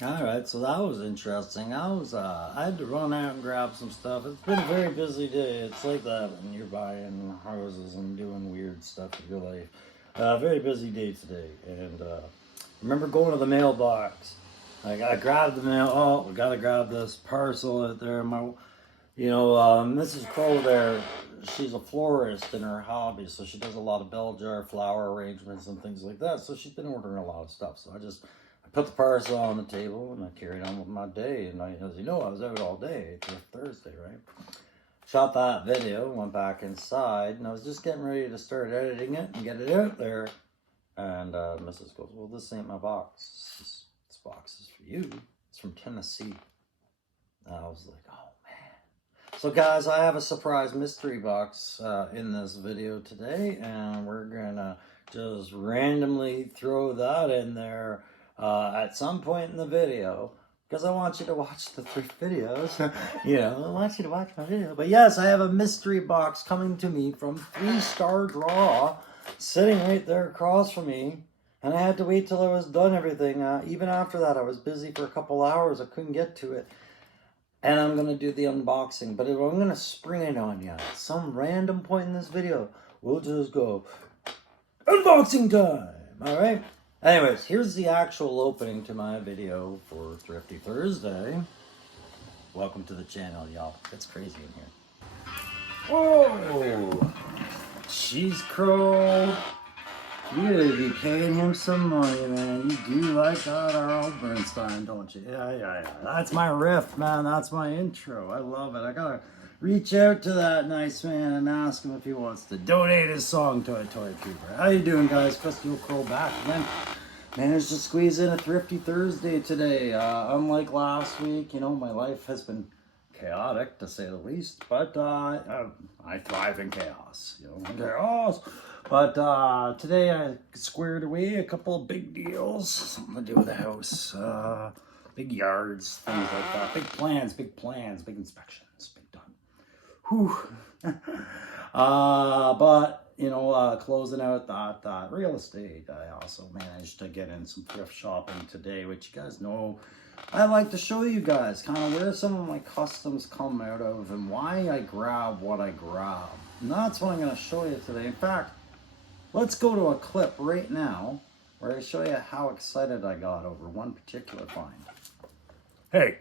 All right, so that was interesting. I had to run out and grab some stuff. It's been a very busy day. It's like that when you're buying houses and doing weird stuff with your life. Very busy day today, and remember going to the mailbox. I grabbed the mail. Oh, we gotta grab this parcel out there. Mrs. Crow there, she's a florist in her hobby, so she does a lot of bell jar flower arrangements and things like that. So she's been ordering a lot of stuff. So I put the parcel on the table and I carried on with my day. And as you know, I was out all day. It's Thursday, right? Shot that video, went back inside, and I was just getting ready to start editing it and get it out there. And Mrs. goes, "Well, this ain't my box. This box is for you. It's from Tennessee." And I was like, "Oh man." So guys, I have a surprise mystery box in this video today, and we're gonna just randomly throw that in there at some point in the video, because I want you to watch the thrift videos. I want you to watch my video. But yes, I have a mystery box coming to me from 3-Star Draw, sitting right there across from me. And I had to wait till I was done everything. Even after that, I was busy for a couple hours. I couldn't get to it. And I'm going to do the unboxing. But I'm going to spring it on you at some random point in this video. We'll just go unboxing time. All right? Anyways, here's the actual opening to my video for Thrifty Thursday. Welcome to the channel, y'all. It's crazy in here. Whoa! Cheese Crow. You gotta be paying him some money, man. You do like that Earl Bernstein, don't you? Yeah. That's my riff, man. That's my intro. I love it. I gotta reach out to that nice man and ask him if he wants to donate his song to a toy trooper. How you doing, guys? Crusty Crow back again. Managed to squeeze in a Thrifty Thursday today. Unlike last week, my life has been chaotic, to say the least. But I thrive in chaos. Chaos. But today I squared away a couple of big deals. Something to do with the house. Big yards, things like that. Big plans, big inspections, big done. Whew. Closing out that real estate. I also managed to get in some thrift shopping today, which you guys know I like to show you guys kind of where some of my customs come out of and why I grab what I grab. And that's what I'm going to show you today. In fact, let's go to a clip right now where I show you how excited I got over one particular find. Hey,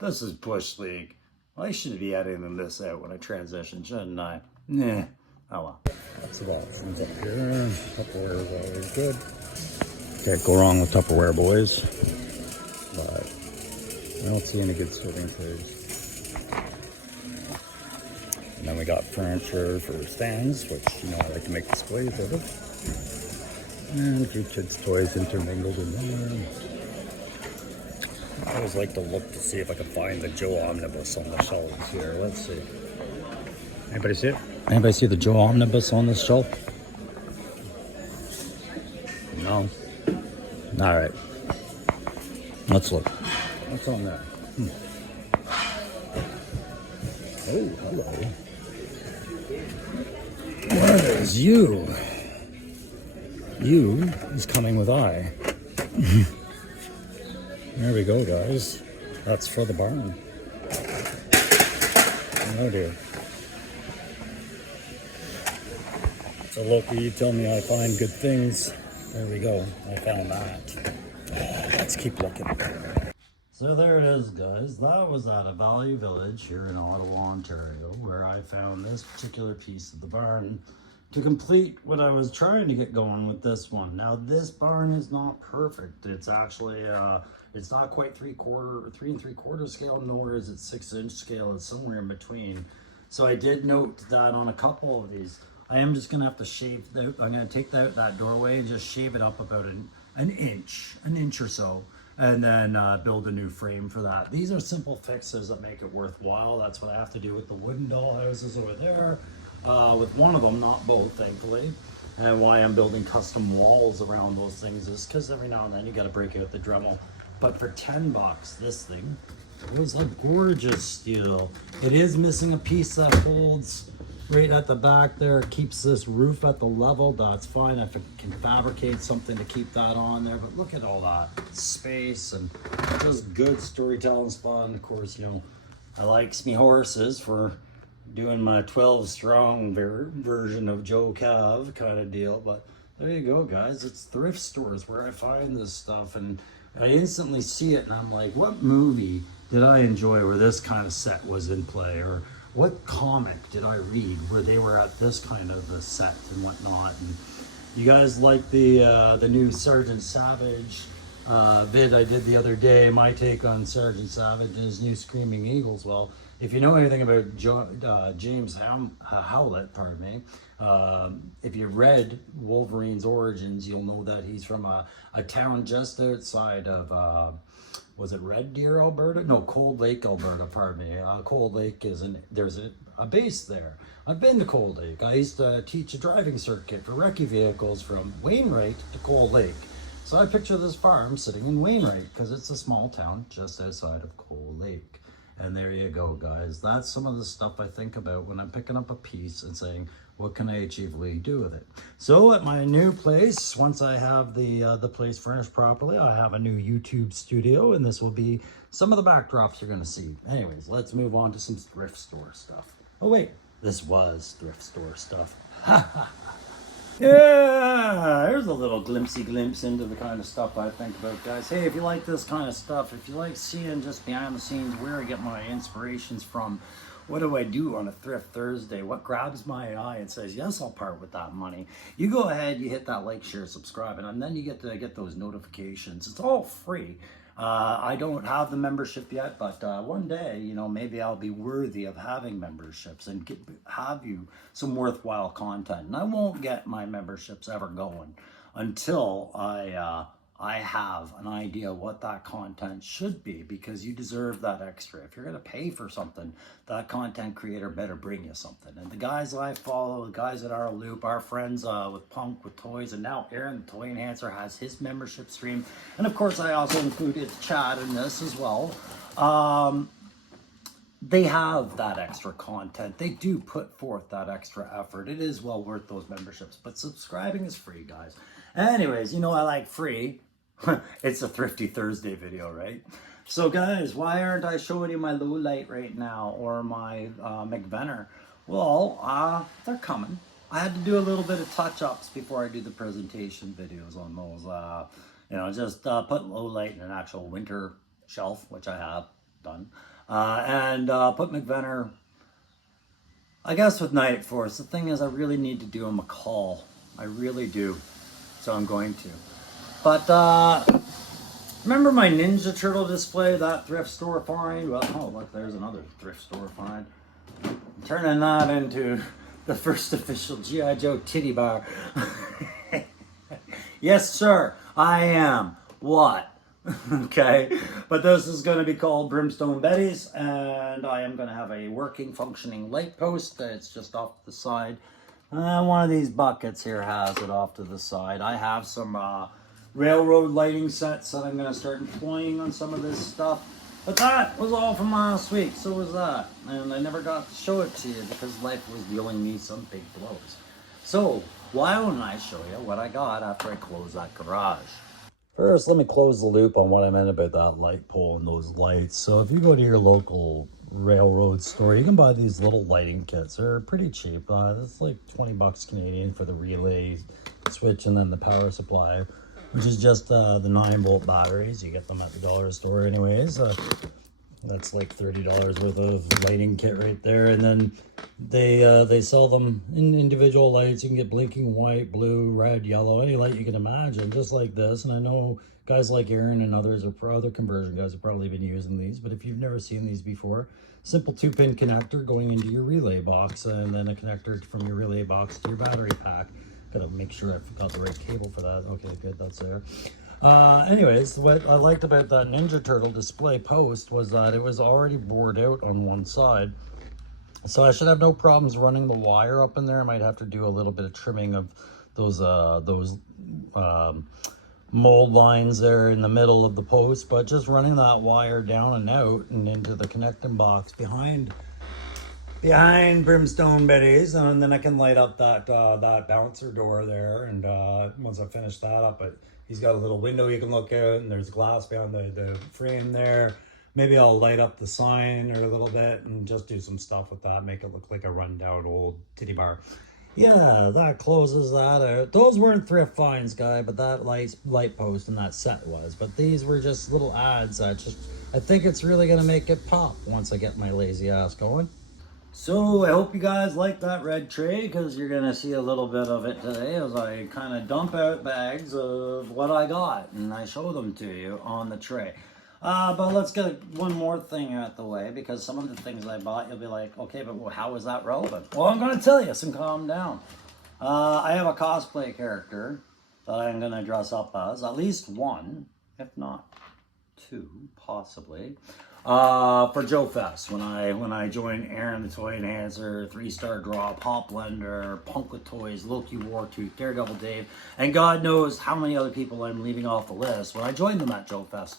this is Bush League. I should be editing this out when I transition, shouldn't I? Nah. Oh well. That's the options up here. Tupperware is always good. Can't go wrong with Tupperware, boys. But I don't see any good serving trays. And then we got furniture for stands, which I like to make displays of it. And a few kids' toys intermingled in there. I always like to look to see if I can find the Joe Omnibus on the shelves here. Let's see. Anybody see it? Anybody see the Joe Omnibus on this shelf? No? Alright. Let's look. What's on there? Oh, hello. What is you? You is coming with I. There we go, guys. That's for the barn. Oh dear. So Loki, you tell me I find good things. There we go. I found that. Let's keep looking. So there it is, guys. That was at a Value Village here in Ottawa, Ontario, where I found this particular piece of the barn to complete what I was trying to get going with this one. Now, this barn is not perfect. It's actually, it's not quite 3 and 3/4 scale, nor is it 6-inch scale. It's somewhere in between. So I did note that on a couple of these. I am just gonna have to shave out. I'm gonna take out that doorway and just shave it up about an inch or so, and then build a new frame for that. These are simple fixes that make it worthwhile. That's what I have to do with the wooden doll houses over there. With one of them, not both, thankfully. And why I'm building custom walls around those things is because every now and then you got to break out the Dremel. But for $10, this thing was a gorgeous steel. It is missing a piece that holds right at the back there. It keeps this roof at the level. That's fine. I can fabricate something to keep that on there. But look at all that space and just good storytelling spot. And of course, you know, I likes me horses for doing my 12 strong version of Joe Cav kind of deal. But there you go, guys. It's thrift stores where I find this stuff, and I instantly see it and I'm like, what movie did I enjoy where this kind of set was in play? Or what comic did I read where they were at this kind of a set and whatnot? And you guys like the new Sergeant Savage vid I did the other day, my take on Sergeant Savage and his new Screaming Eagles. Well, if you know anything about James Howlett, pardon me, if you read Wolverine's origins, you'll know that he's from a town just outside of, was it Red Deer, Alberta? No, Cold Lake, Alberta, pardon me. Cold Lake there's a base there. I've been to Cold Lake. I used to teach a driving circuit for recce vehicles from Wainwright to Cold Lake. So I picture this farm sitting in Wainwright because it's a small town just outside of Cold Lake. And there you go, guys. That's some of the stuff I think about when I'm picking up a piece and saying, what can I achievably do with it? So at my new place, once I have the place furnished properly, I have a new YouTube studio, and this will be some of the backdrops you're gonna see. Anyways, let's move on to some thrift store stuff. Oh wait, this was thrift store stuff. Yeah, there's a little glimpse into the kind of stuff I think about, guys. Hey, if you like this kind of stuff, if you like seeing just behind the scenes where I get my inspirations from, what do I do on a Thrift Thursday? What grabs my eye and says, yes, I'll part with that money? You go ahead, you hit that like, share, subscribe, and then you get to get those notifications. It's all free. I don't have the membership yet, but one day, you know, maybe I'll be worthy of having memberships and have you some worthwhile content. And I won't get my memberships ever going until I have an idea what that content should be, because you deserve that extra. If you're going to pay for something, that content creator better bring you something. And the guys I follow, the guys at our loop, our friends with Punk, with Toys, and now Aaron, the Toy Enhancer, has his membership stream. And of course, I also included Chad in this as well. They have that extra content. They do put forth that extra effort. It is well worth those memberships, but subscribing is free, guys. Anyways, you know I like free. It's a Thrifty Thursday video, right? So guys, why aren't I showing you my low light right now or my McVenner? Well, they're coming. I had to do a little bit of touch-ups before I do the presentation videos on those. You know, just put low light in an actual winter shelf, which I have done. And put McVenner, I guess, with Night Force. The thing is, I really need to do him a call. I really do. So I'm going to. But remember my Ninja Turtle display, that thrift store find? Well, oh look, there's another thrift store find. I'm turning that into the first official G.I. Joe titty bar. Yes, sir, I am. What? Okay, but this is going to be called Brimstone Betty's, and I am going to have a working, functioning light post. It's just off to the side. One of these buckets here has it off to the side. I have some railroad lighting sets that I'm going to start employing on some of this stuff. But that was all from last week. So was that. And I never got to show it to you because life was dealing me some big blows. So why don't I show you what I got after I close that garage? First, let me close the loop on what I meant about that light pole and those lights. So if you go to your local railroad store, you can buy these little lighting kits. They're pretty cheap. It's like 20 bucks Canadian for the relay switch and then the power supply, which is just the 9-volt batteries. You get them at the dollar store anyways. That's like $30 worth of lighting kit right there. And then they sell them in individual lights. You can get blinking white, blue, red, yellow, any light you can imagine, just like this. And I know guys like Aaron and others, or other conversion guys, have probably been using these. But if you've never seen these before, simple 2-pin connector going into your relay box, and then a connector from your relay box to your battery pack. Gotta make sure I've got the right cable for that. Okay, good, that's there. Anyways, what I liked about that Ninja Turtle display post was that it was already bored out on one side. So I should have no problems running the wire up in there. I might have to do a little bit of trimming of those mold lines there in the middle of the post, but just running that wire down and out and into the connecting box behind behind Brimstone Betty's, and then I can light up that bouncer door there. And once I finish that up, but he's got a little window you can look out, and there's glass behind the frame there. Maybe I'll light up the sign or a little bit and just do some stuff with that, make it look like a rundown old titty bar. Yeah, that closes that out. Those weren't thrift finds, guy, but that light post and that set was. But these were just little ads. I think it's really gonna make it pop once I get my lazy ass going. So I hope you guys like that red tray, because you're gonna see a little bit of it today as I kind of dump out bags of what I got and I show them to you on the tray. But let's get one more thing out the way, because some of the things I bought, you'll be like, okay, but how is that relevant? Well, I'm going to tell you, so calm down. I have a cosplay character that I'm going to dress up as, at least one, if not two, possibly, for Joe Fest. When I join Aaron the Toy Enhancer, 3-Star Draw, Pop Blender, Punk with Toys, Loki Wartooth, Daredevil Dave, and God knows how many other people I'm leaving off the list. When I join them at Joe Fest,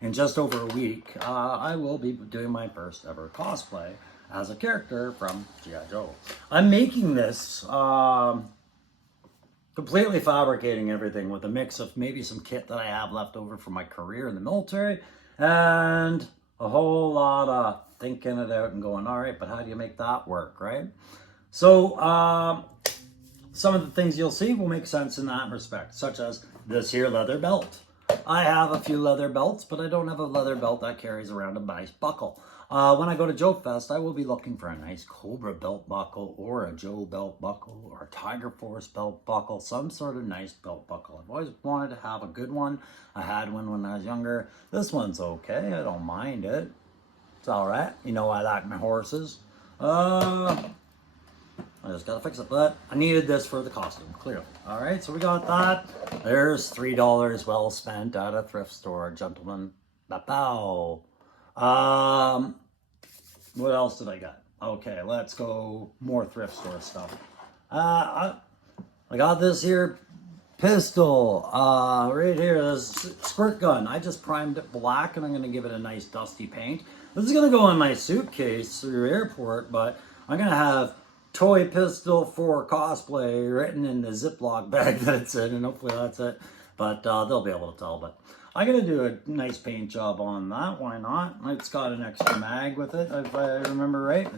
in just over a week, I will be doing my first ever cosplay as a character from G.I. Joe. I'm making this, completely fabricating everything with a mix of maybe some kit that I have left over from my career in the military, and a whole lot of thinking it out and going, all right, but how do you make that work, right? So, some of the things you'll see will make sense in that respect, such as this here leather belt. I have a few leather belts, but I don't have a leather belt that carries around a nice buckle. When I go to Joe Fest, I will be looking for a nice Cobra belt buckle, or a Joe belt buckle, or a Tiger Force belt buckle, some sort of nice belt buckle. I've always wanted to have a good one. I had one when I was younger. This one's okay. I don't mind it. It's all right. You know, I like my horses. I just gotta fix it, but I needed this for the costume, clearly. All right, so we got that. There's $3 well spent at a thrift store, gentlemen. Bow. What else did I get? Okay, let's go more thrift store stuff. I got this here pistol, right here, this squirt gun. I just primed it black, and I'm gonna give it a nice dusty paint. This is gonna go in my suitcase through airport, but I'm gonna have toy pistol for cosplay written in the Ziploc bag that it's in, and hopefully that's it. But they'll be able to tell. But I'm gonna do a nice paint job on that. Why not? It's got an extra mag with it, if I remember right.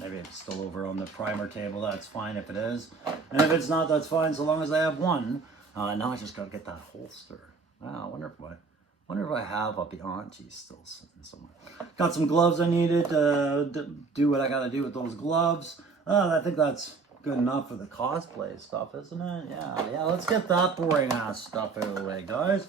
Maybe it's still over on the primer table. That's fine if it is, and if it's not, that's fine. So long as I have one. Now I just gotta get that holster. I wonder if I have a Bianchi still sitting somewhere. Got some gloves I needed to do what I gotta do with those gloves. I think that's good enough for the cosplay stuff, isn't it? Yeah, let's get that boring ass stuff out of the way, guys.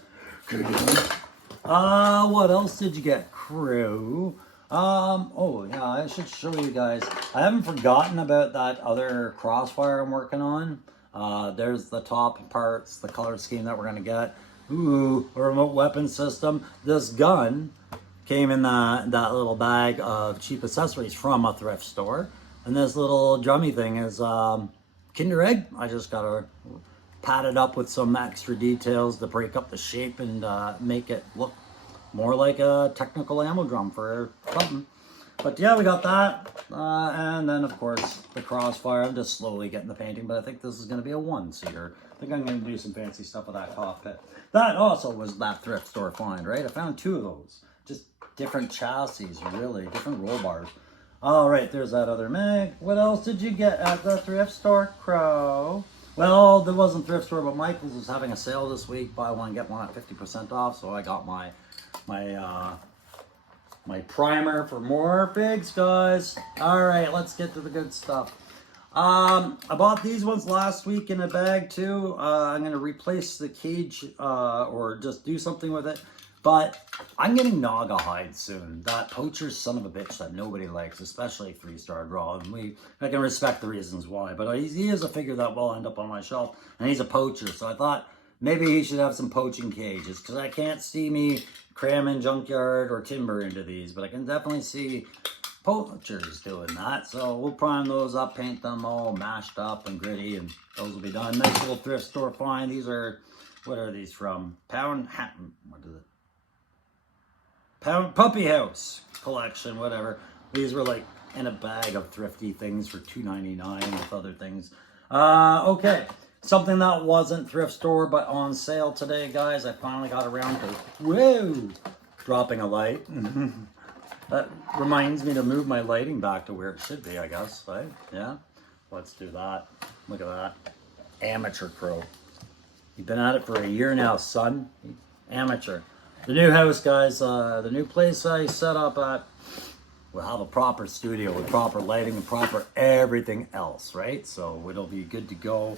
What else did you get, crew? Oh yeah, I should show you guys. I haven't forgotten about that other crossfire I'm working on. There's the top parts, the color scheme that we're gonna get. Ooh, a remote weapon system. This gun came in that little bag of cheap accessories from a thrift store. And this little drummy thing is Kinder Egg. I just gotta pat it up with some extra details to break up the shape and make it look more like a technical ammo drum for something. But yeah, we got that. And then of course the crossfire. I'm just slowly getting the painting, but I think this is gonna be a one-seater. I think I'm gonna do some fancy stuff with that cockpit. That also was that thrift store find, right? I found 2 of those. Just different chassis, really, different roll bars. All right, there's that other mag. What else did you get at the thrift store, Crow? Well, there wasn't thrift store, but Michael's was having a sale this week. Buy one, get one at 50% off. So I got my primer for more figs, guys. All right, let's get to the good stuff. I bought these ones last week in a bag too. I'm gonna replace the cage or just do something with it. But I'm getting Naga hide soon. That poacher's son of a bitch that nobody likes, especially 3-Star Draw. And I can respect the reasons why. But he is a figure that will end up on my shelf. And he's a poacher. So I thought maybe he should have some poaching cages. Because I can't see me cramming junkyard or timber into these. But I can definitely see poachers doing that. So we'll prime those up, paint them all mashed up and gritty. And those will be done. Nice little thrift store find. These are, what are these from? What is it? Puppy House collection, whatever. These were like in a bag of Thrifty things for $2.99 with other things. Okay, something that wasn't thrift store but on sale today, guys. I finally got around to, whoa, dropping a light. That reminds me to move my lighting back to where it should be, I guess, right? Yeah, let's do that. Look at that. Amateur crow. You've been at it for a year now, son. Amateur. The new house, guys, the new place I set up at will have a proper studio with proper lighting and proper everything else, right? So it'll be good to go.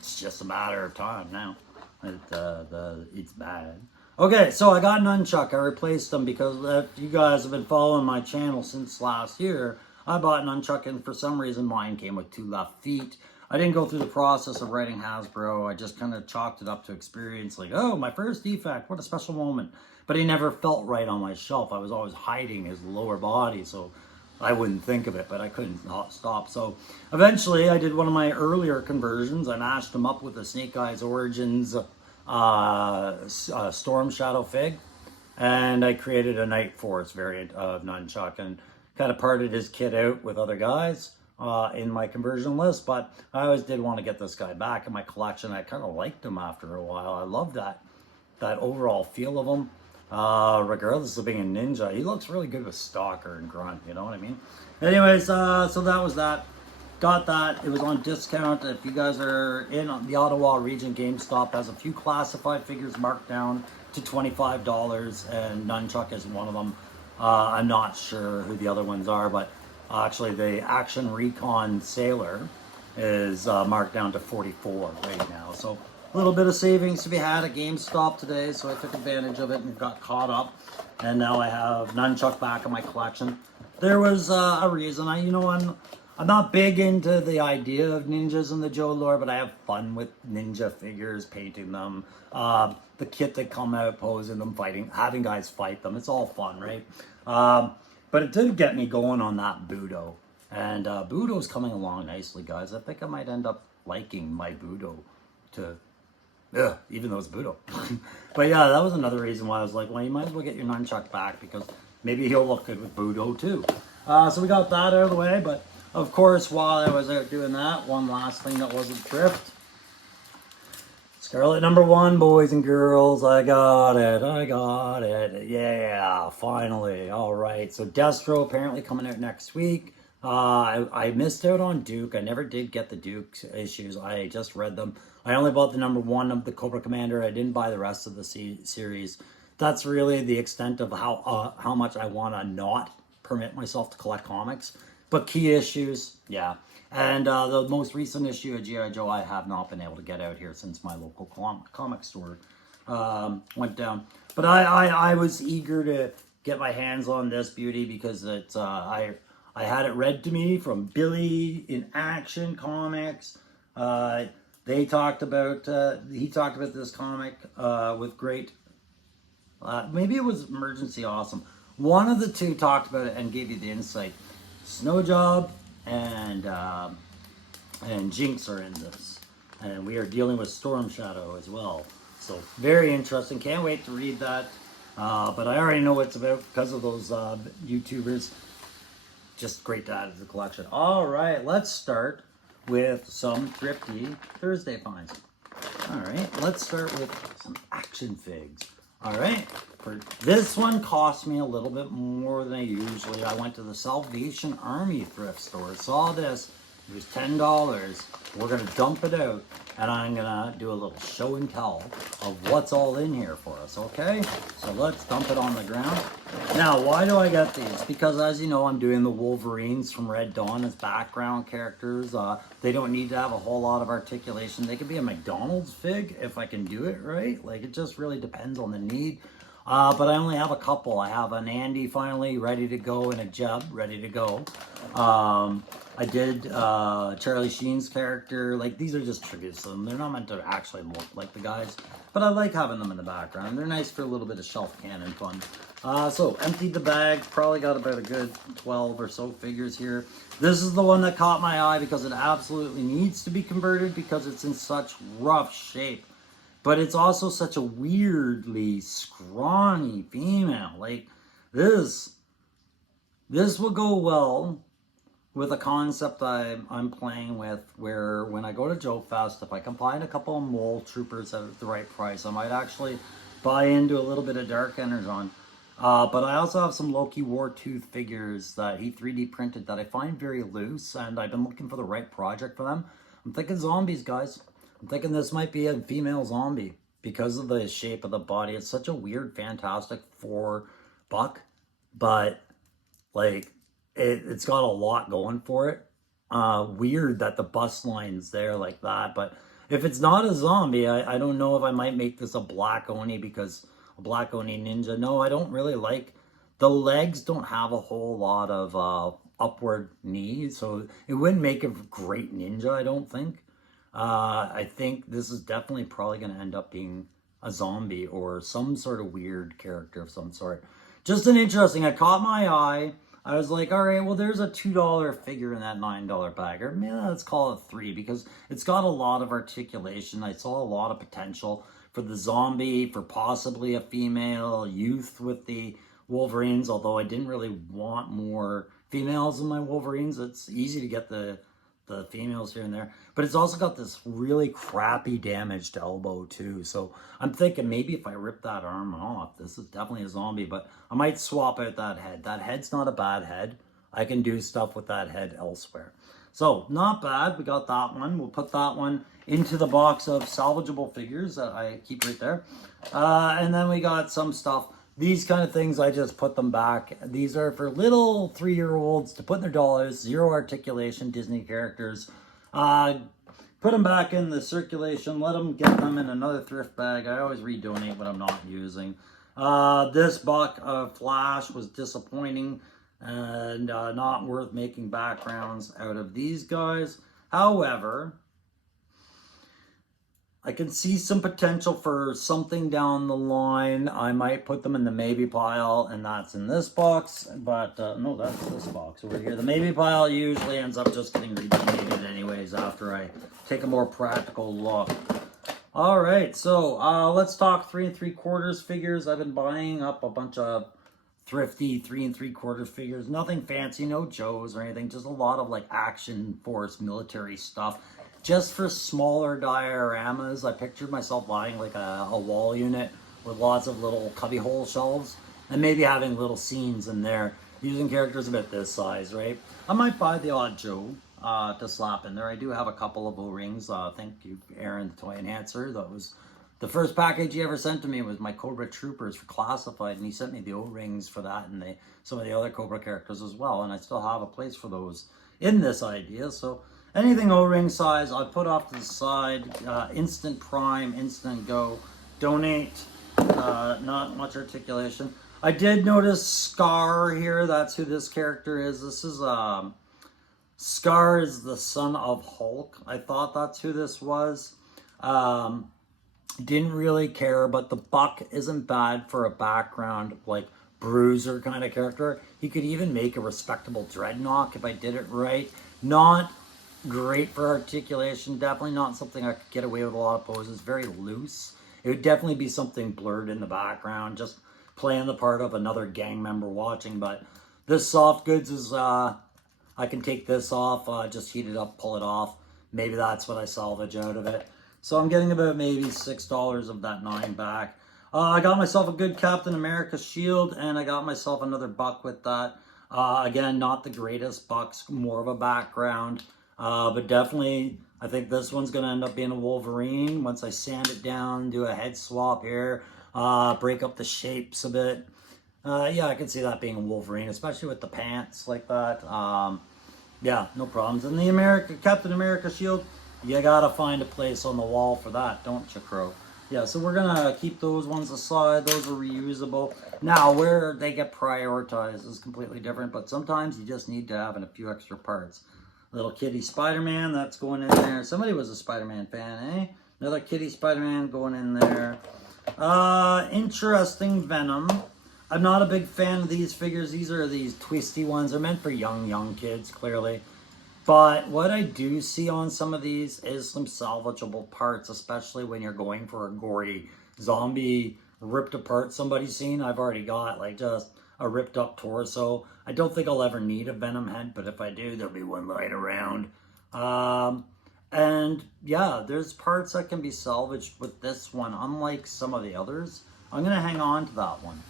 It's just a matter of time now. It's bad. Okay, so I got nunchuck. I replaced them because if you guys have been following my channel since last year, I bought nunchuck and for some reason mine came with 2 left feet. I didn't go through the process of writing Hasbro. I just kind of chalked it up to experience, like, oh, my first defect, what a special moment. But he never felt right on my shelf. I was always hiding his lower body, so I wouldn't think of it, but I couldn't stop. So eventually I did one of my earlier conversions. I mashed them up with the Snake Eyes Origins Storm Shadow Fig, and I created a Night Force variant of nunchuck and kind of parted his kit out with other guys in my conversion list. But I always did want to get this guy back in my collection. I kind of liked him after a while. I love that overall feel of him. Regardless of being a ninja, he looks really good with Stalker and Grunt, you know what I mean? Anyways, so that was that. Got that. It was on discount. If you guys are in the Ottawa region, GameStop has a few classified figures marked down to $25, and nunchuck is one of them. I'm not sure who the other ones are, but actually the Action Recon Sailor is marked down to $44 right now. So a little bit of savings to be had at GameStop today, so I took advantage of it and got caught up. And now I have nunchuck back in my collection. There was a reason. I'm not big into the idea of ninjas in the Joe lore, but I have fun with ninja figures, painting them, the kit that come out, posing them, fighting, having guys fight them. It's all fun, right? But it did get me going on that Budo. And Budo's coming along nicely, guys. I think I might end up liking my Budo to... even though it's Budo. But yeah, that was another reason why I was like, well, you might as well get your nunchuck back because maybe he'll look good with Budo too. So we got that out of the way, but of course, while I was out doing that, one last thing that wasn't thrift. Scarlet #1, boys and girls. I got it. Yeah, finally. All right. So Destro apparently coming out next week. I missed out on Duke. I never did get the Duke issues. I just read them. I only bought the #1 of the Cobra Commander. I didn't buy the rest of the series. That's really the extent of how much I want to not permit myself to collect comics. But key issues, yeah. And the most recent issue of G.I. Joe I have not been able to get out here since my local comic store went down. But I was eager to get my hands on this beauty because it's I had it read to me from Billy in Action Comics. He talked about this comic with great, maybe it was Emergency Awesome. One of the two talked about it and gave you the insight. Snow Job and Jinx are in this, and we are dealing with Storm Shadow as well. So very interesting. Can't wait to read that. But I already know what it's about because of those YouTubers. Just great to add to the collection. All right, let's start with some Thrifty Thursday finds. All right, let's start with some action figs. All right, for this one cost me a little bit more than I usually. I went to the Salvation Army thrift store, saw this, it was $10. We're gonna dump it out, and I'm gonna do a little show and tell of what's all in here for us, okay? So let's dump it on the ground. Now, why do I get these? Because as you know, I'm doing the Wolverines from Red Dawn as background characters. They don't need to have a whole lot of articulation. They could be a McDonald's fig if I can do it right. Like, it just really depends on the need. But I only have a couple. I have an Andy finally ready to go and a Jeb ready to go. I did Charlie Sheen's character. Like, these are just tributes to them. They're not meant to actually look like the guys, but I like having them in the background. They're nice for a little bit of shelf cannon fun. So emptied the bag. Probably got about a good 12 or so figures here. This is the one that caught my eye because it absolutely needs to be converted because it's in such rough shape. But it's also such a weirdly scrawny female. Like, this This will go well with a concept I'm playing with, where when I go to Joe Fest, if I can find a couple of mole troopers at the right price, I might actually buy into a little bit of Dark Energon. But I also have some Loki Wartooth figures that he 3D printed that I find very loose, and I've been looking for the right project for them. I'm thinking zombies, guys. I'm thinking this might be a female zombie because of the shape of the body. It's such a weird Fantastic Four buck, but like it's got a lot going for it. Weird that the bust line's there like that, but if it's not a zombie, I don't know if I might make this a black Oni, because a black Oni ninja. No, I don't really like the legs. Don't have a whole lot of upward knees, so it wouldn't make a great ninja, I don't think. I think this is definitely probably going to end up being a zombie or some sort of weird character of some sort. Just an interesting, I caught my eye. I was like, all right, well, there's a $2 figure in that $9 bag. Or yeah, let's call it 3, because it's got a lot of articulation. I saw a lot of potential for the zombie, for possibly a female youth with the Wolverines, although I didn't really want more females in my Wolverines. It's easy to get the females here and there, but it's also got this really crappy damaged elbow too. So I'm thinking maybe if I rip that arm off, this is definitely a zombie, but I might swap out that head. That head's not a bad head. I can do stuff with that head elsewhere. So not bad. We got that one. We'll put that one into the box of salvageable figures that I keep right there. And then we got some stuff. These kind of things, I just put them back. These are for little 3-year-olds to put in their dollars. Zero articulation Disney characters. Put them back in the circulation. Let them get them in another thrift bag. I always redonate what I'm not using. This buck of Flash was disappointing and not worth making backgrounds out of these guys. However, I can see some potential for something down the line. I might put them in the maybe pile, and that's in this box. But no, that's this box over here. The maybe pile usually ends up just getting redonated anyways after I take a more practical look. All right, so let's talk 3 3/4 figures. I've been buying up a bunch of Thrifty 3 3/4 figures. Nothing fancy, no Joes or anything. Just a lot of like action force military stuff. Just for smaller dioramas, I pictured myself buying like a wall unit with lots of little cubbyhole shelves and maybe having little scenes in there using characters about this size, right? I might buy the odd Joe to slap in there. I do have a couple of O-rings. Thank you, Aaron, the toy enhancer. That was the first package he ever sent to me, was my Cobra Troopers for Classified, and he sent me the O-rings for that and some of the other Cobra characters as well, and I still have a place for those in this idea. So anything O-ring size, I put off to the side. Instant prime, instant go. Donate. Not much articulation. I did notice Scar here. That's who this character is. This is Scar is the son of Hulk. I thought that's who this was. Didn't really care, but the buck isn't bad for a background like bruiser kind of character. He could even make a respectable Dreadnought if I did it right. Not great for articulation. Definitely not something I could get away with a lot of poses. Very loose. It would definitely be something blurred in the background, just playing the part of another gang member watching. But this soft goods is, I can take this off, just heat it up, pull it off. Maybe that's what I salvage out of it. So I'm getting about maybe $6 of that 9 back. I got myself a good Captain America shield, and I got myself another buck with that. Again, not the greatest bucks, more of a background. But definitely, I think this one's going to end up being a Wolverine once I sand it down, do a head swap here, break up the shapes a bit. Yeah, I can see that being a Wolverine, especially with the pants like that. Yeah, no problems. And the Captain America shield, you got to find a place on the wall for that, don't you, Crow? Yeah, so we're going to keep those ones aside. Those are reusable. Now, where they get prioritized is completely different, but sometimes you just need to have a few extra parts. Little kitty Spider-Man, that's going in there. Somebody was a Spider-Man fan, eh? Another kitty Spider-Man going in there. Interesting Venom. I'm not a big fan of these figures. These are these twisty ones. They're meant for young kids, clearly. But what I do see on some of these is some salvageable parts, especially when you're going for a gory zombie ripped apart somebody scene. I've already got like just a ripped up torso. I don't think I'll ever need a Venom head, but if I do, there'll be one lying around. And yeah, there's parts that can be salvaged with this one, unlike some of the others. I'm gonna hang on to that one.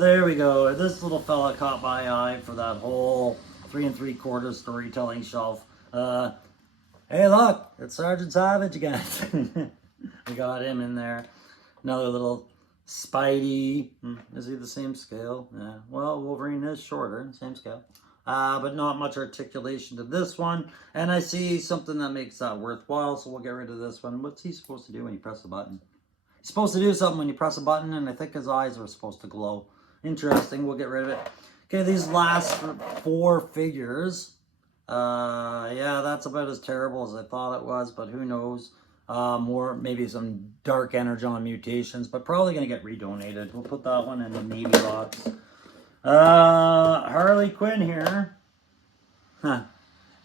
There we go. This little fella caught my eye for that whole 3 3/4 storytelling shelf. Hey, look, it's Sergeant Savage again. We got him in there. Another little Spidey. Is he the same scale? Yeah. Well, Wolverine is shorter, same scale. But not much articulation to this one. And I see something that makes that worthwhile, so we'll get rid of this one. What's he supposed to do when you press the button? He's supposed to do something when you press a button, and I think his eyes are supposed to glow. Interesting, we'll get rid of it. Okay, these last 4 figures. Yeah, that's about as terrible as I thought it was, but who knows? More, maybe some dark energon mutations, but probably going to get redonated. We'll put that one in the maybe box. Harley Quinn here. Huh.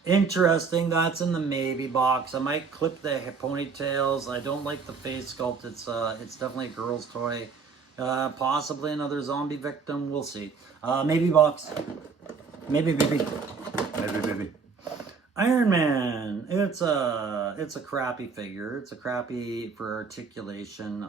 Interesting, that's in the maybe box. I might clip the ponytails. I don't like the face sculpt. It's definitely a girl's toy. Possibly another zombie victim. We'll see. Maybe box. Maybe baby. Maybe baby. Iron Man. It's a crappy figure. It's a crappy for articulation.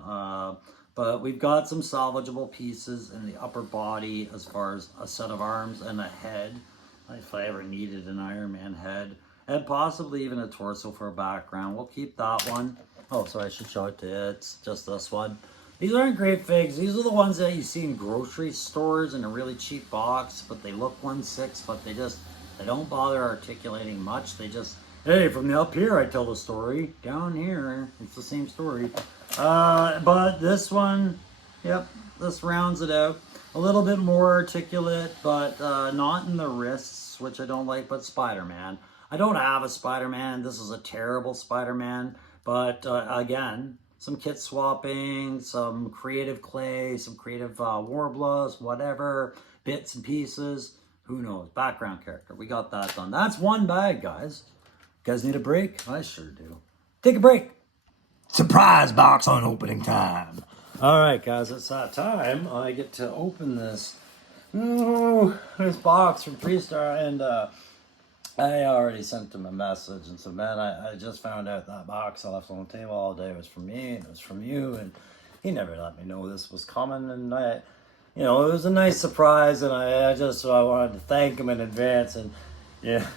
But we've got some salvageable pieces in the upper body as far as a set of arms and a head. If I ever needed an Iron Man head. And possibly even a torso for a background. We'll keep that one. Oh, sorry, I should show it to you. It's just this one. These aren't great figs. These are the ones that you see in grocery stores in a really cheap box. But they look 1/6, but they don't bother articulating much. They just, hey, from the up here I tell the story. Down here, it's the same story. But this one, yep, this rounds it out. A little bit more articulate, but not in the wrists, which I don't like, but Spider-Man. I don't have a Spider-Man. This is a terrible Spider-Man. But again, some kit swapping, some creative clay, some creative Warblas, whatever, bits and pieces. Who knows? Background character. We got that done. That's one bag, guys. You guys need a break? I sure do. Take a break. Surprise box on opening time. All right, guys, it's that time. I get to open this box from Freestar, and I already sent him a message and said, man, I just found out that box I left on the table all day was from me, and it was from you, and he never let me know this was coming, and it was a nice surprise, and I wanted to thank him in advance, and yeah,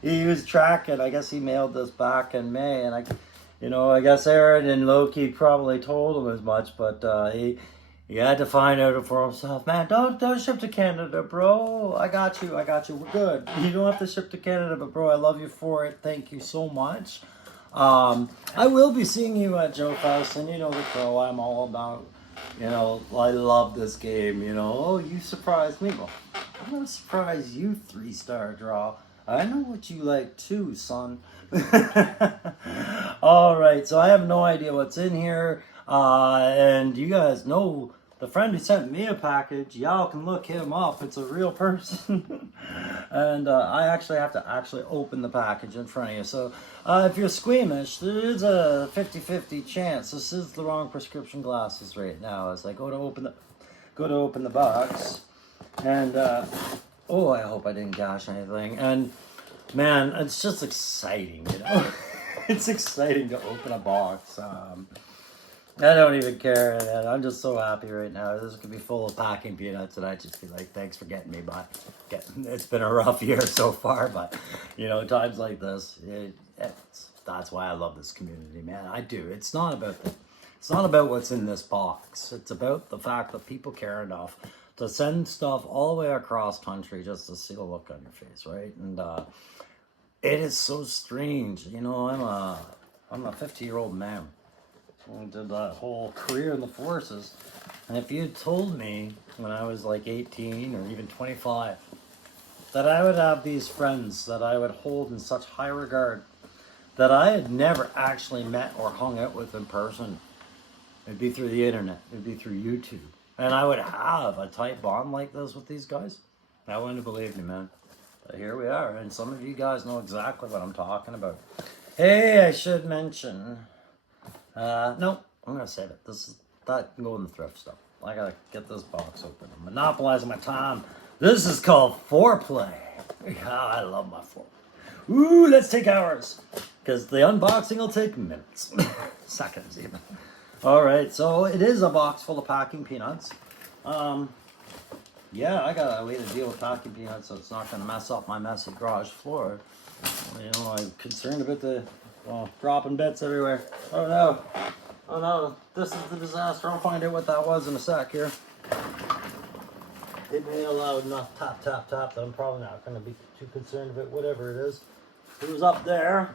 he was tracking. I guess he mailed this back in May, and I guess Aaron and Loki probably told him as much, but he had to find out for himself. Man, don't ship to Canada, bro. I got you. We're good. You don't have to ship to Canada, but bro, I love you for it. Thank you so much. I will be seeing you at Joe Fest, and you know the pro. I'm all about, I love this game. Oh, you surprised me. Well, I'm gonna surprise you, 3-star draw. I know what you like too, son. All right, so I have no idea what's in here, and you guys know the friend who sent me a package. Y'all can look him up. It's a real person. And I actually have to open the package in front of you. So if you're squeamish, there is a 50-50 chance this is the wrong prescription glasses right now as I go to open the box. And oh, I hope I didn't gash anything. And man, it's just exciting, It's exciting to open a box. I don't even care. I'm just so happy right now. This could be full of packing peanuts, and I just feel like, thanks for getting me by. It's been a rough year so far, but times like this, that's why I love this community, man. I do. It's not about what's in this box. It's about the fact that people care enough to send stuff all the way across country just to see the look on your face, right? And it is so strange. I'm a 50-year-old man. I did that whole career in the forces. And if you had told me when I was like 18 or even 25 that I would have these friends that I would hold in such high regard that I had never actually met or hung out with in person, it'd be through the internet, it'd be through YouTube, and I would have a tight bond like this with these guys, I wouldn't have believed me, man. But here we are, and some of you guys know exactly what I'm talking about. Hey, I should mention... no, I'm going to save it. That can go in the thrift stuff. I gotta get this box open. I'm monopolizing my time. This is called foreplay. I love my foreplay. Ooh, let's take hours. Because the unboxing will take minutes. Seconds even. Alright, so it is a box full of packing peanuts. Yeah, I got a way to deal with packing peanuts so it's not going to mess up my messy garage floor. You know, I'm concerned about the, well, dropping bits everywhere. Oh no. Oh no, this is the disaster. I'll find out what that was in a sec here. It made a loud enough tap, tap, tap that I'm probably not going to be too concerned about whatever it is. It was up there.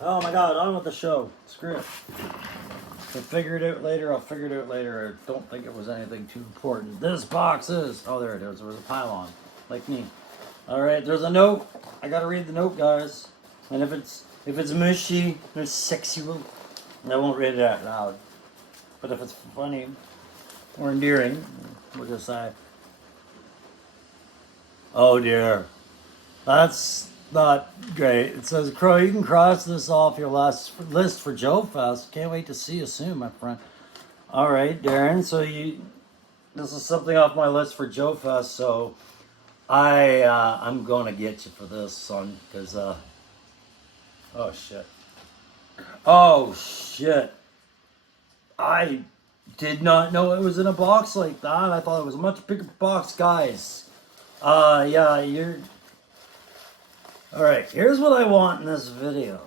Oh my god, on with the show. Screw it. I'll figure it out later. I don't think it was anything too important. This box is. Oh, there it is. There was a pylon. Like me. Alright, there's a note. I gotta read the note, guys. And if it's mushy or sexual, I won't read it out loud. But if it's funny or endearing, we'll just say, oh dear. That's not great. It says, Crow, you can cross this off your list for Joe Fest. Can't wait to see you soon, my friend. All right, Darren. So this is something off my list for Joe Fest. So I'm gonna get you for this, son, because oh shit. I did not know it was in a box like that. I thought it was a much bigger box, guys. Yeah, you're. Alright, here's what I want in this video.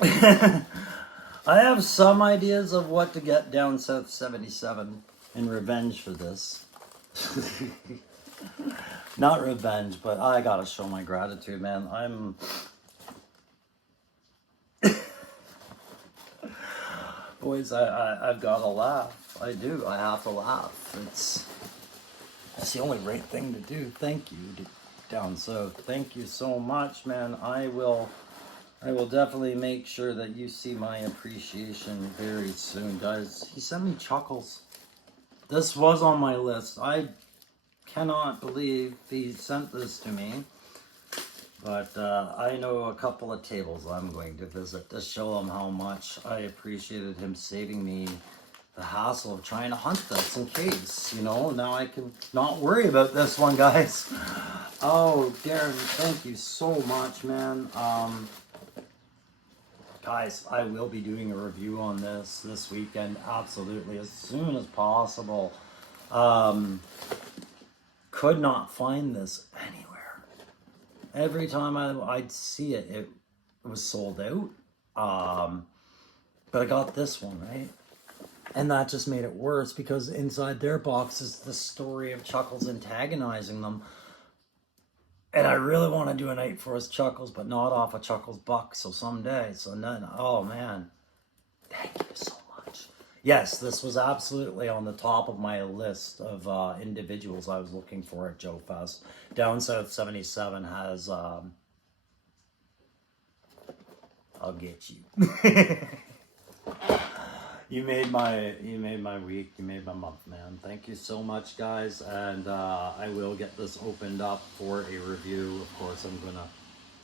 I have some ideas of what to get Downsouth 77 in revenge for this. Not revenge, but I gotta show my gratitude, man. Boys, I've gotta laugh. I do. I have to laugh. It's the only right thing to do. Thank you, Downsouth. Thank you so much, man. I will definitely make sure that you see my appreciation very soon, guys. He sent me Chuckles. This was on my list. I cannot believe he sent this to me. But I know a couple of tables I'm going to visit to show him how much I appreciated him saving me the hassle of trying to hunt this in case, you know. Now I can not worry about this one, guys. Oh, Darren, thank you so much, man. Guys, I will be doing a review on this weekend, absolutely, as soon as possible. Could not find this anywhere. Every time I'd see it, it was sold out. But I got this one, right? And that just made it worse because inside their box is the story of Chuckles antagonizing them. And I really want to do a Night for us Chuckles, but not off a Chuckles buck. So someday. So none. Oh man. Thank you so much. Yes, this was absolutely on the top of my list of individuals I was looking for at Joe Fest. Downsouth 77 has I'll get you. You made my week. You made my month, man. Thank you so much, guys. And I will get this opened up for a review. Of course, I'm gonna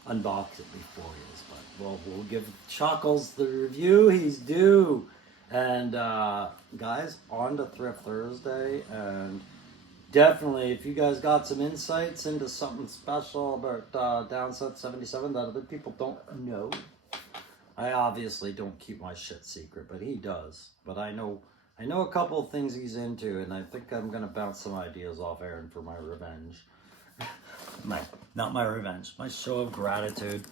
unbox it before you, but we'll give Chuckles the review he's due. And guys, on to Thrift Thursday. And definitely, if you guys got some insights into something special about Downsouth 77 that other people don't know. I obviously don't keep my shit secret, but he does. But I know a couple of things he's into, and I think I'm gonna bounce some ideas off Aaron for my revenge. Not my revenge, my show of gratitude.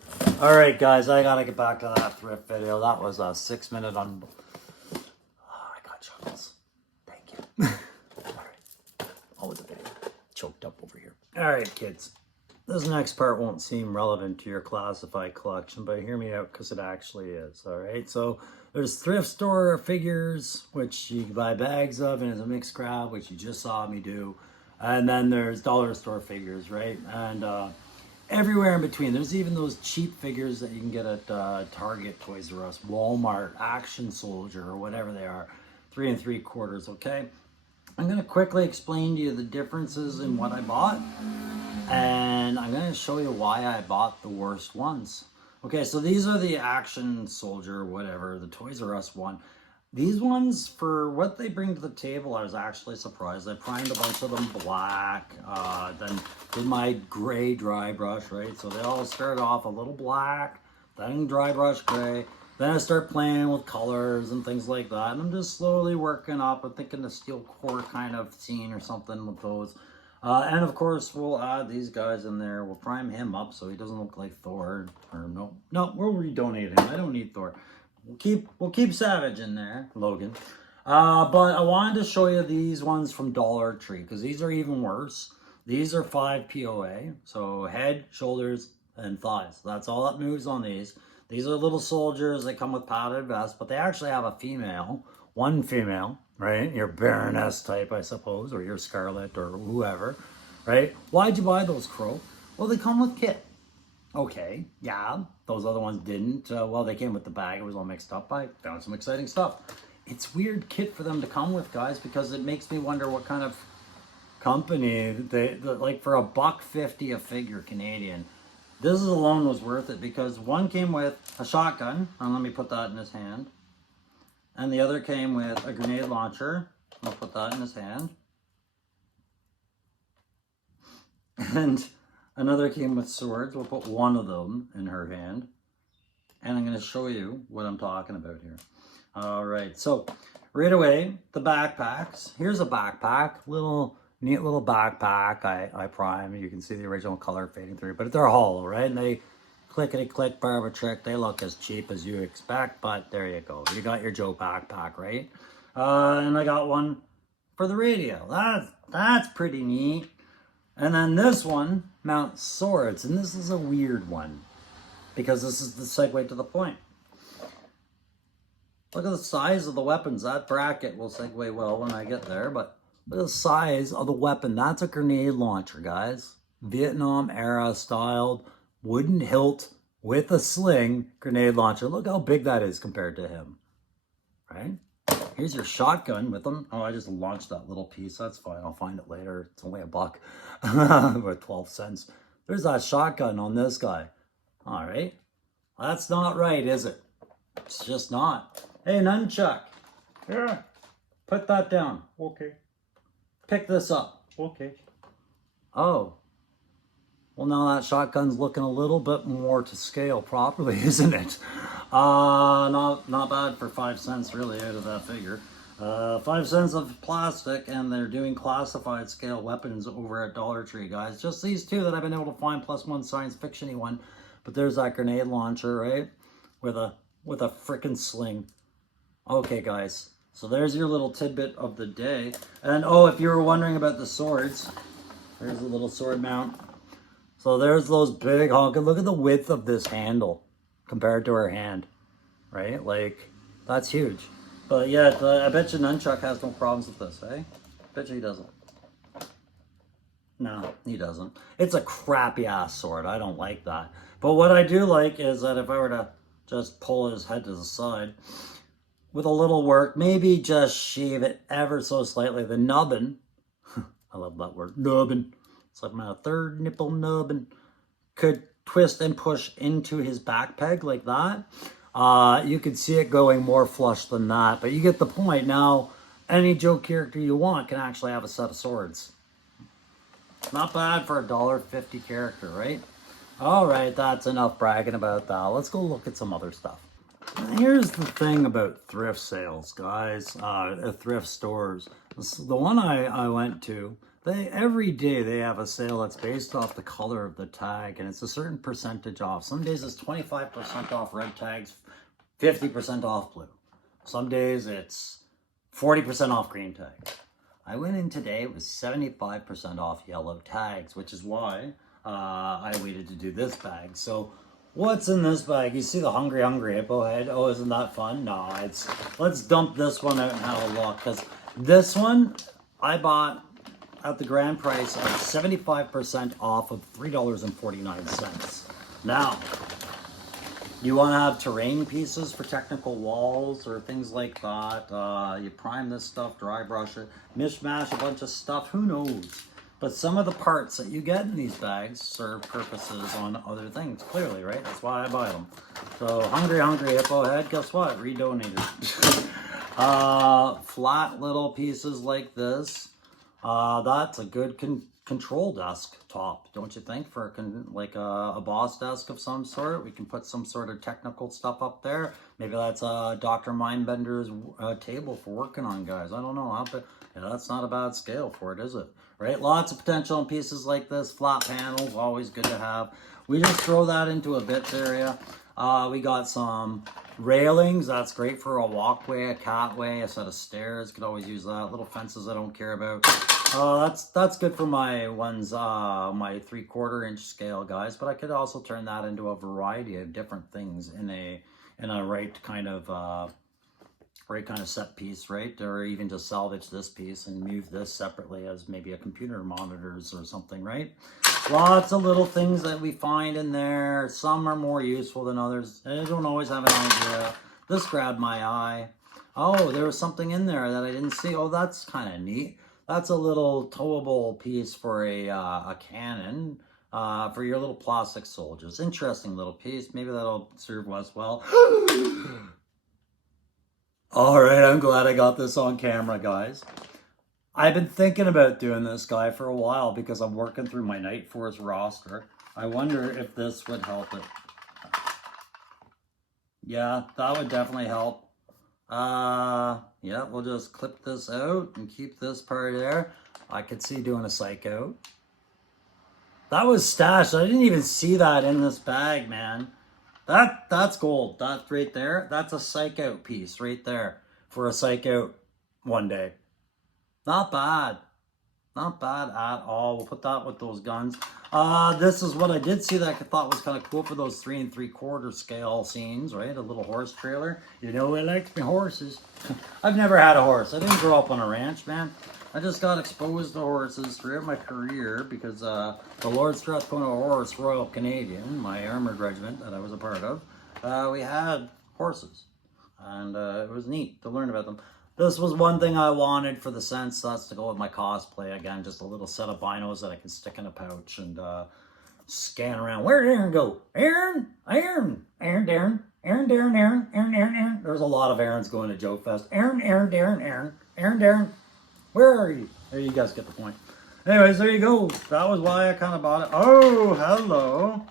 All right, guys, I gotta get back to that thrift video. That was a 6-minute I got Chuckles. Thank you. All right, always a video. Choked up over here. All right, kids. This next part won't seem relevant to your classified collection, but hear me out because it actually is, all right? So there's thrift store figures, which you can buy bags of, and it's a mixed grab, which you just saw me do. And then there's dollar store figures, right? And everywhere in between. There's even those cheap figures that you can get at Target, Toys R Us, Walmart, Action Soldier, or whatever they are. 3 3/4, okay? I'm going to quickly explain to you the differences in what I bought. And I'm going to show you why I bought the worst ones. Okay, so these are the Action Soldier, whatever, the Toys R Us one. These ones, for what they bring to the table, I was actually surprised. I primed a bunch of them black, then did my gray dry brush, right? So they all started off a little black, then dry brush gray. Then I start playing with colors and things like that. And I'm just slowly working up. I'm thinking the steel core kind of scene or something with those. And of course, we'll add these guys in there. We'll prime him up so he doesn't look like Thor. Or no, we'll redonate him. I don't need Thor. We'll keep Savage in there, Logan. But I wanted to show you these ones from Dollar Tree because these are even worse. These are 5 POA, so head, shoulders, and thighs. That's all that moves on these. These are little soldiers. They come with padded vests, but they actually have a female, one female, right? Your Baroness type, I suppose, or your Scarlet or whoever, right? Why'd you buy those, Crow? Well, they come with kit. Okay, yeah, those other ones didn't. Well, they came with the bag. It was all mixed up. I found some exciting stuff. It's weird kit for them to come with, guys, because it makes me wonder what kind of company like for $1.50 a figure Canadian. This alone was worth it because one came with a shotgun, and let me put that in his hand, and the other came with a grenade launcher. I'll put that in his hand, and another came with swords. We'll put one of them in her hand. And I'm going to show you what I'm talking about here. All right. So right away, the backpacks. Here's a backpack. Neat little backpack. I primed. You can see the original color fading through. But they're hollow, right? And they clickety-click, barber trick. They look as cheap as you expect. But there you go. You got your Joe backpack, right? And I got one for the radio. That's pretty neat. And then this one mounts swords, and this is a weird one because this is the segue to the point. Look at the size of the weapons. That bracket will segue well when I get there, but look at the size of the weapon. That's a grenade launcher, guys. Vietnam era styled wooden hilt with a sling grenade launcher. Look how big that is compared to him, right? Here's your shotgun with them. Oh, I just launched that little piece. That's fine. I'll find it later. It's only $1 or 12 cents. There's that shotgun on this guy. All right. That's not right, is it? It's just not. Hey, nunchuck. Yeah. Put that down. Okay. Pick this up. Okay. Oh. Well, now that shotgun's looking a little bit more to scale properly, isn't it? Not bad for 5 cents really out of that figure. 5 cents of plastic, and they're doing classified scale weapons over at Dollar Tree, guys. Just these two that I've been able to find, plus one science fiction-y one. But there's that grenade launcher, right? With a frickin' sling. Okay, guys. So there's your little tidbit of the day. And oh, if you were wondering about the swords, there's a little sword mount. So there's those big honking. Look at the width of this handle compared to her hand, right? Like, that's huge. But yeah, I bet you Nunchuck has no problems with this, eh? Bet you he doesn't. No, he doesn't. It's a crappy ass sword. I don't like that. But what I do like is that if I were to just pull his head to the side, with a little work, maybe just shave it ever so slightly. The nubbin, I love that word, nubbin. It's like my third nipple nubbin. Could twist and push into his back peg like that. You could see it going more flush than that, but you get the point. Now, any Joe character you want can actually have a set of swords. Not bad for a $1.50 character, right? All right, that's enough bragging about that. Let's go look at some other stuff. Here's the thing about thrift sales, guys, thrift stores. The one I went to, every day they have a sale that's based off the color of the tag, and it's a certain percentage off. Some days it's 25% off red tags, 50% off blue. Some days it's 40% off green tags. I went in today, it was 75% off yellow tags, which is why I waited to do this bag. So what's in this bag? You see the hungry hippo head? Oh, isn't that fun? No, let's dump this one out and have a look, because this one I bought at the grand price of 75% off of $3.49. Now, you want to have terrain pieces for technical walls or things like that. You prime this stuff, dry brush it, mishmash a bunch of stuff, who knows? But some of the parts that you get in these bags serve purposes on other things, clearly, right? That's why I buy them. So, hungry hippo head, guess what? Redonated. Flat little pieces like this. That's a good control desk top, don't you think? For like a boss desk of some sort. We can put some sort of technical stuff up there. Maybe that's a Dr. Mindbender's table for working on, guys. I don't know. Yeah, that's not a bad scale for it, is it? Right? Lots of potential in pieces like this. Flat panels, always good to have. We just throw that into a bits area. We got some railings. That's great for a walkway, a catway, a set of stairs. Could always use that. Little fences I don't care about. That's good for my ones, my 3/4 inch scale, guys. But I could also turn that into a variety of different things in a right kind of set piece, right? Or even just salvage this piece and move this separately as maybe a computer monitors or something, right? Lots of little things that we find in there. Some are more useful than others. I don't always have an idea. This grabbed my eye. Oh, there was something in there that I didn't see. Oh, that's kind of neat. That's a little towable piece for a cannon. For your little plastic soldiers. Interesting little piece. Maybe that'll serve us well. All right, I'm glad I got this on camera, guys. I've been thinking about doing this guy for a while because I'm working through my Night Force roster. I wonder if this would help it. Yeah, that would definitely help. Yeah, we'll just clip this out and keep this part there. I could see doing a psych out. That was stashed. I didn't even see that in this bag, man. That's gold. That right there, that's a psych out piece right there for a psych out one day. Not bad. Not bad at all. We'll put that with those guns. This is what I did see that I thought was kind of cool for those 3 3/4 scale scenes, right? A little horse trailer. You know I like my horses. I've never had a horse. I didn't grow up on a ranch, man. I just got exposed to horses throughout my career because the Lord Strathcona Horse Royal Canadian, my armored regiment that I was a part of, we had horses. And it was neat to learn about them. This was one thing I wanted for the sense. That's to go with my cosplay. Again, just a little set of binos that I can stick in a pouch and scan around. Where did Aaron go? Aaron, Darren. Aaron. There's a lot of Aarons going to Joe Fest. Aaron, Darren. Where are you? There, you guys get the point. Anyways, there you go. That was why I kind of bought it. Oh, hello.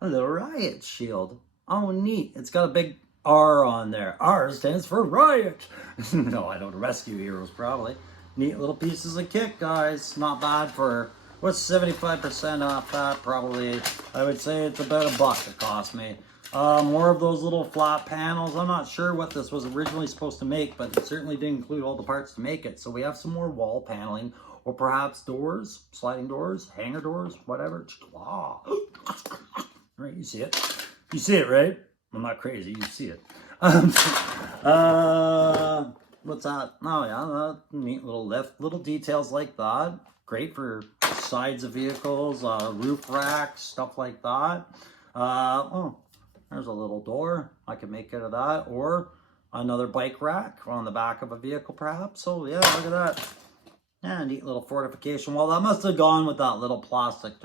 A little riot shield. Oh, neat. It's got a big R on there. R stands for riot. No, I don't. Rescue heroes, probably. Neat little pieces of kit, guys. Not bad for, what's 75% off that? Probably, I would say it's about $1 it cost me. More of those little flat panels. I'm not sure what this was originally supposed to make, but it certainly didn't include all the parts to make it. So we have some more wall paneling, or perhaps doors, sliding doors, hanger doors, whatever. All right, you see it. You see it, right? I'm not crazy. You see it. What's that? Oh, yeah, neat little lift. Little details like that. Great for sides of vehicles, roof racks, stuff like that. Oh. There's a little door. I could make out of that. Or another bike rack on the back of a vehicle, perhaps. So, yeah, look at that. Yeah, neat little fortification wall. That must have gone with that little plastic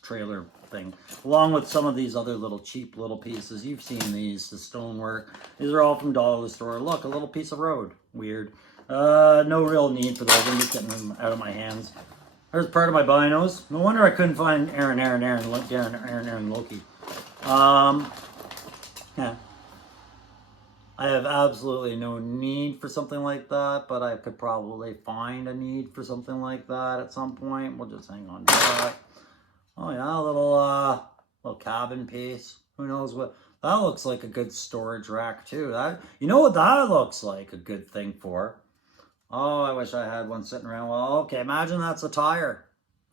trailer thing. Along with some of these other little cheap little pieces. You've seen these, the stonework. These are all from Dollar Store. Look, a little piece of road. Weird. No real need for those. I'm just getting them out of my hands. There's part of my binos. No wonder I couldn't find Aaron Loki. Yeah. I have absolutely no need for something like that, but I could probably find a need for something like that at some point. We'll just hang on to that. Oh yeah, a little cabin piece. Who knows what that looks like? A good storage rack too. That, you know what that looks like a good thing for? Oh, I wish I had one sitting around. Well, okay, imagine that's a tire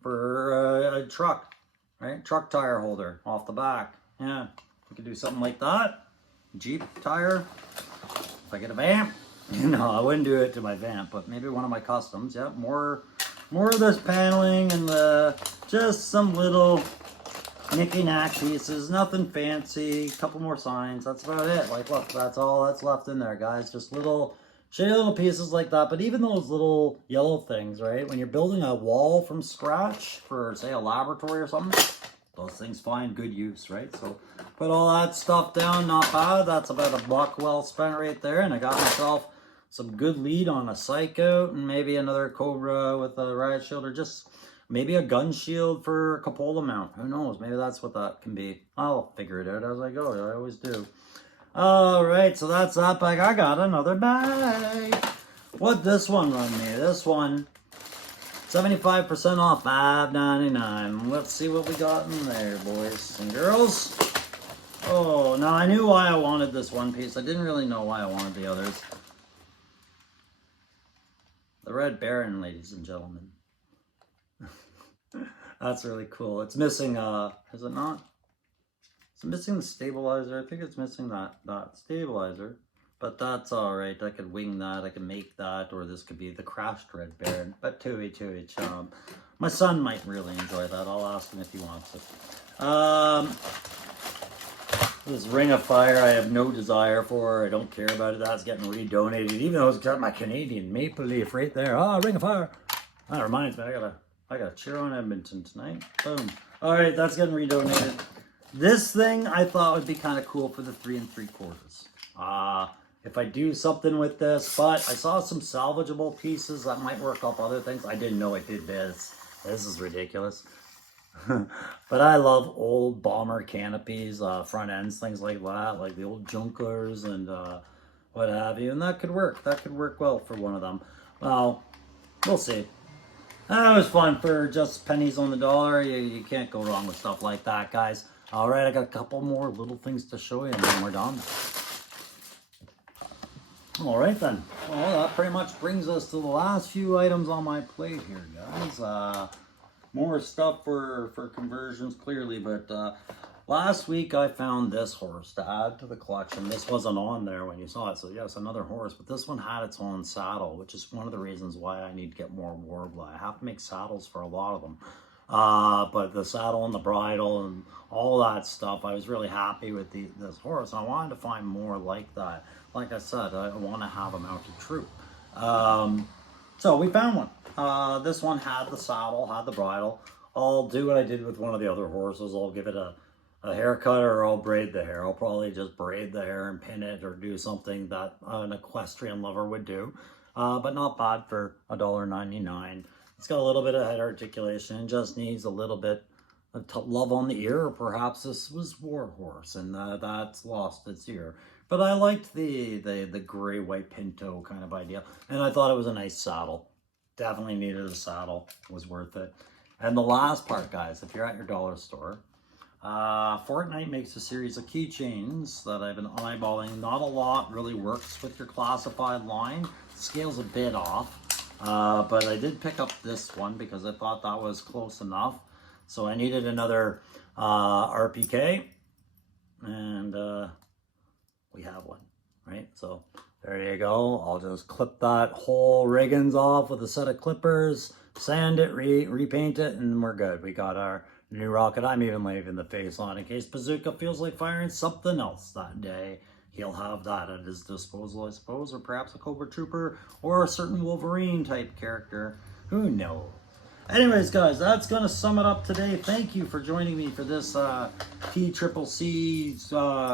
for a truck, right? Truck tire holder off the back. Yeah, we could do something like that. Jeep tire. If I get a vamp. No, I wouldn't do it to my vamp, but maybe one of my customs. Yeah, more of this paneling and just some little knicky-knack pieces. Nothing fancy. A couple more signs. That's about it. Like, look, that's all that's left in there, guys. Just shady little pieces like that. But even those little yellow things, right? When you're building a wall from scratch for, say, a laboratory or something, those things find good use, right? So put all that stuff down, not bad. That's about $1 well spent right there. And I got myself some good lead on a psych out, and maybe another Cobra with a riot shield, or just maybe a gun shield for a cupola mount. Who knows? Maybe that's what that can be. I'll figure it out as I go. I always do. All right, so that's that bag. I got another bag. What this one run me? This one, 75% off, $5.99. Let's see what we got in there, boys and girls. Oh, now I knew why I wanted this one piece. I didn't really know why I wanted the others. The Red Baron, ladies and gentlemen. That's really cool. It's missing, is it not? It's missing the stabilizer. I think it's missing that stabilizer. But that's alright. I could wing that. I can make that. Or this could be the crashed Red Baron. But to each. My son might really enjoy that. I'll ask him if he wants it. This Ring of Fire I have no desire for. I don't care about it. That's getting redonated. Even though it's got my Canadian maple leaf right there. Ah, Ring of Fire. That reminds me. I gotta cheer on Edmonton tonight. Boom. Alright, that's getting redonated. This thing I thought would be kind of cool for the 3 3/4. If I do something with this, but I saw some salvageable pieces that might work off other things. I didn't know it did this. This is ridiculous. But I love old bomber canopies, front ends, things like that, like the old Junkers and what have you. And that could work. That could work well for one of them. Well, we'll see. That was fun for just pennies on the dollar. You can't go wrong with stuff like that, guys. All right, I got a couple more little things to show you and then we're done. All right then. Well, that pretty much brings us to the last few items on my plate here, guys. More stuff for conversions, clearly, but last week I found this horse to add to the collection. This wasn't on there when you saw it, so yes, another horse, but this one had its own saddle, which is one of the reasons why I need to get more Warbler. I have to make saddles for a lot of them. But the saddle and the bridle and all that stuff, I was really happy with this horse. I wanted to find more like that. Like I said, I want to have a mounted troop. So we found one. This one had the saddle, had the bridle. I'll do what I did with one of the other horses. I'll give it a haircut, or I'll braid the hair. I'll probably just braid the hair and pin it, or do something that an equestrian lover would do. But not bad for $1.99. It's got a little bit of head articulation, just needs a little bit of love on the ear, or perhaps this was Warhorse and that's lost its ear. But I liked the gray white pinto kind of idea, and I thought it was a nice saddle. Definitely needed a saddle, was worth it. And the last part, guys, if you're at your dollar store, Fortnite makes a series of keychains that I've been eyeballing. Not a lot really works with your classified line. The scale's a bit off. But I did pick up this one because I thought that was close enough. So I needed another RPK, and we have one, right? So there you go. I'll just clip that whole riggins off with a set of clippers, sand it, repaint it, and we're good. We got our new rocket. I'm even leaving the face on in case Bazooka feels like firing something else that day. He'll have that at his disposal, I suppose, or perhaps a Cobra Trooper or a certain Wolverine type character. Who knows? Anyways, guys, that's going to sum it up today. Thank you for joining me for this PCCC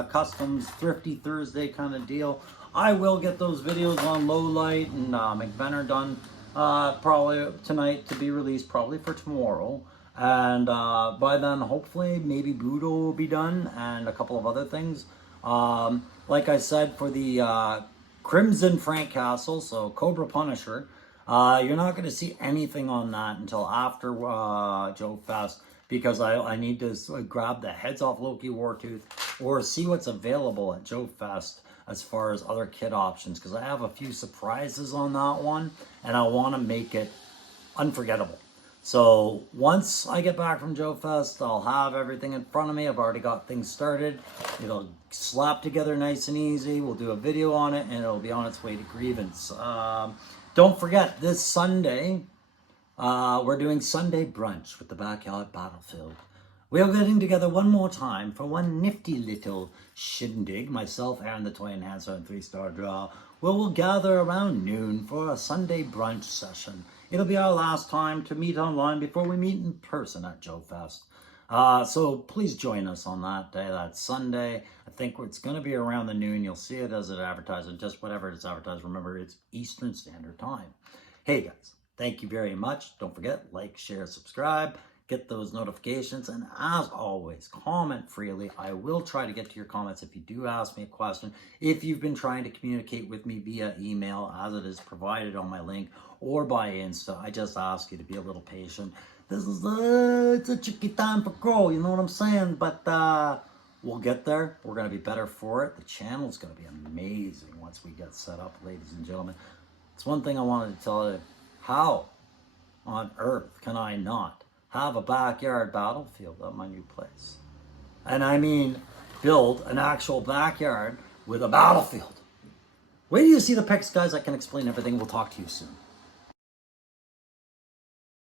Customs Thrifty Thursday kind of deal. I will get those videos on low light and McVenner done probably tonight to be released, probably for tomorrow. And by then, hopefully, maybe Budo will be done and a couple of other things. Like I said, for the Crimson Frank Castle, so Cobra Punisher, you're not going to see anything on that until after Joe Fest, because I need to grab the heads off Loki Wartooth or see what's available at Joe Fest as far as other kit options, because I have a few surprises on that one and I want to make it unforgettable. So once I get back from Joe Fest, I'll have everything in front of me. I've already got things started. It'll slap together nice and easy. We'll do a video on it and it'll be on its way to Grievance. Don't forget, this Sunday, we're doing Sunday brunch with the Backyard Battlefield. We are getting together one more time for one nifty little shindig. Myself, Aaron the Toy Enhancer, and 3-Star Draw. We'll gather around noon for a Sunday brunch session. It'll be our last time to meet online before we meet in person at Joe Fest. So please join us on that day. That's Sunday. I think it's going to be around the noon. You'll see it as it advertised, and just whatever it's advertised. Remember, it's Eastern Standard Time. Hey guys, thank you very much. Don't forget, like, share, subscribe, get those notifications, and as always, comment freely. I will try to get to your comments if you do ask me a question. If you've been trying to communicate with me via email, as it is provided on my link, or by Insta, I just ask you to be a little patient. This is it's a tricky time for Crow, you know what I'm saying? But we'll get there. We're going to be better for it. The channel's going to be amazing once we get set up, ladies and gentlemen. It's one thing I wanted to tell you. How on earth can I not have a backyard battlefield at my new place? And I mean, build an actual backyard with a battlefield. Wait till you see the pics, guys. I can explain everything. We'll talk to you soon.